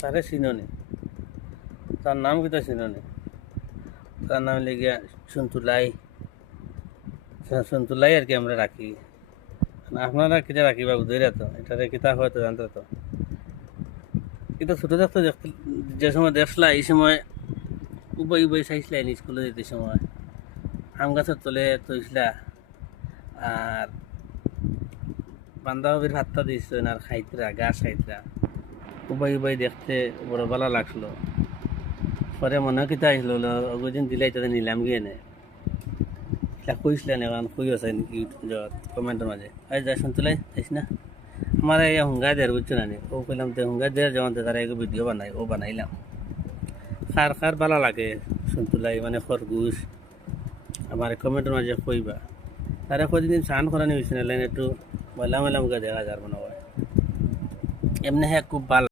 তারে চিননি, তার নাম কিতা চিননি, তার নাম লেগিয়া সন্তুলাই, সন্তুলাই আর কি আমরা রাখি। আপনারা কিতা রাখিবা বুঝাইরা তো, এটারে কিতা হয়তো জানতে তো। কিন্তু ছোটো থাকতে দেখতে, যে সময় দেখলা এই সময় উবাই উবাই চাইছিলা স্কুলে যেতে সময় আম গাছের তলে তৈছিলা আর বান্ধাকপির ভাতটা দিয়েছিল আর খাইতরা গাছ খাইতরা, উবাই উবাই দেখতে বড় ভালো লাগলো। পরে মনে কিতা আসলো ওগুদিন দিলাই তাদের নিলাম গিয়ে নে এটা কইছিলেন, এখন কই আছে ইউটিউব কমেন্টের মাঝে আজ যা শুনতুলাই যাইস না আমার এই হুঙ্গা দেয় বুঝছো না ও কইলাম তো হুঙ্গা দেয় যেমন তারা এক ভিডিও বানাই ও বানাইলাম। খার খার ভালো লাগে শুনতুলাই মানে খরগোশ, আমার কমেন্টের মাঝে কইবা। তারা কদিন স্নান করানি হয়েছে না লাইন একটু ময়লা ময়লা মুখে দেখা যার মনে হয়, এমনি হ্যাঁ খুব ভালো।